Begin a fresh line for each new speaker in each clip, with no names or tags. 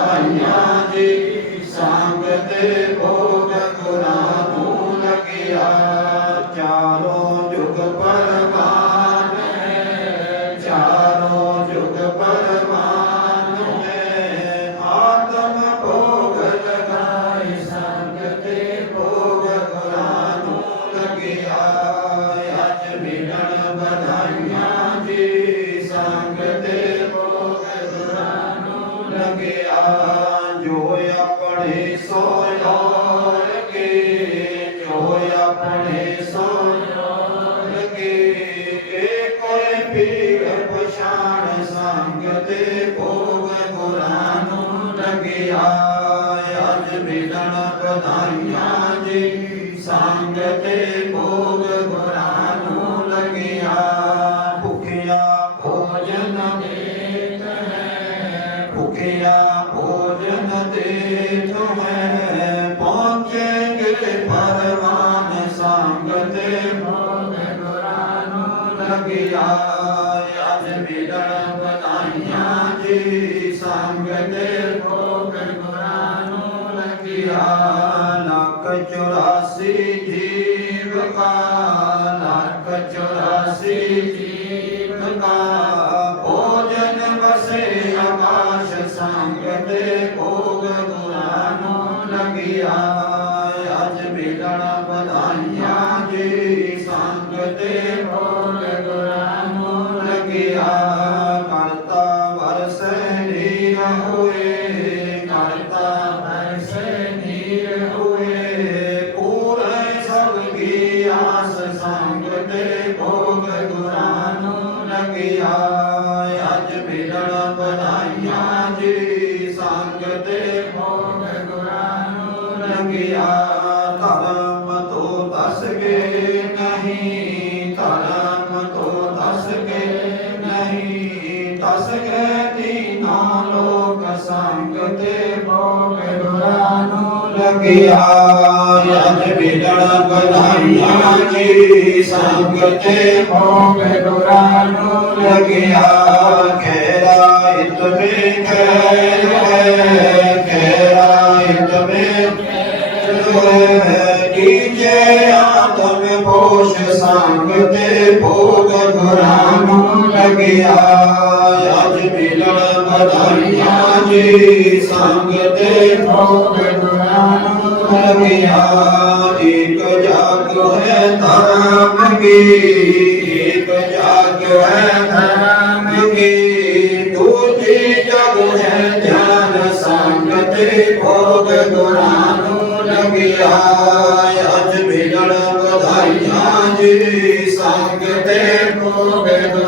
Allah گیا میدیا سانگتے Bogue قوران لگیا بھوجن چھو پہنچیں گے بھگوان سانگتے لگی اج میدن ਨਾਨਕ 84 ਜੀਵ ਕਾ ਨਾਨਕ 84 ਜੀਵ ਕਾ। ਭੋਜਨ ਵਸੇ ਆਕਾਸ਼ ਸੰਗਤੇ ਗਿਆ ਧਰਮ ਤੋਂ ਦਸ ਗਏ ਨਹੀਂ ਧਰਮ ਤੋਂ ਦਸ ਗਏ ਨਹੀਂ, ਦਸ ਗਏ ਤੀਨਾ ਲੋਕ ਸੰਗ ਤੇ ਭੋਗ ਦੁਰਾਨੋ ਲਗਿਆ। ਯਜ ਵਿਗੜ ਬਧਾਈਆਂ ਜੀ, ਸੰਗ ਤੇ ਭੋਗ ਦੁਰਾਨੋ ਲਗਿਆ। تم پوش سانگ تے پوگ لگیا آج ملا بدھائیاں جی سانگ تے پوگ لگیا ایک جاگ ہے دھرم کی ایک جاگ ہے دھرم کی دوسری جگ ہے Okay,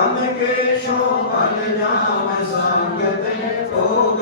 غم کے شوبل جام سنگت بھوگ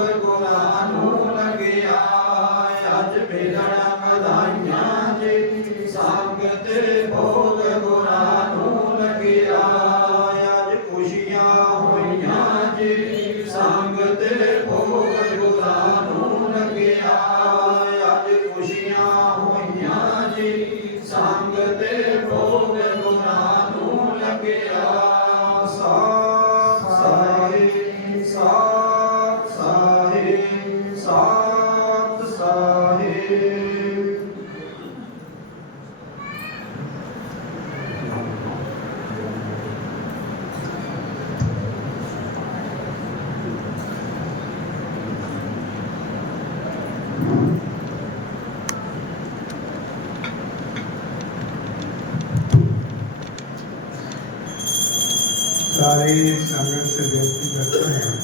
سارے سنگت سے بیٹی کرتے ہیں۔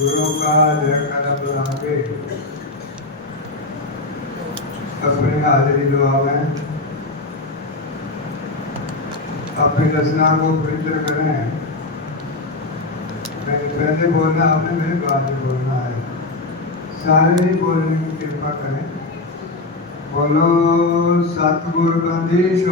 گرو کا جھکارا بلا کے اپنی حاضری دعا میں اپنی رچنا کو پوتر کریں۔ میں نے پہلے بولنا، آپ نے میرے بعد میں بولنا ہے۔ سارے بولنے کی کرپا کریں۔ بولو ست بندی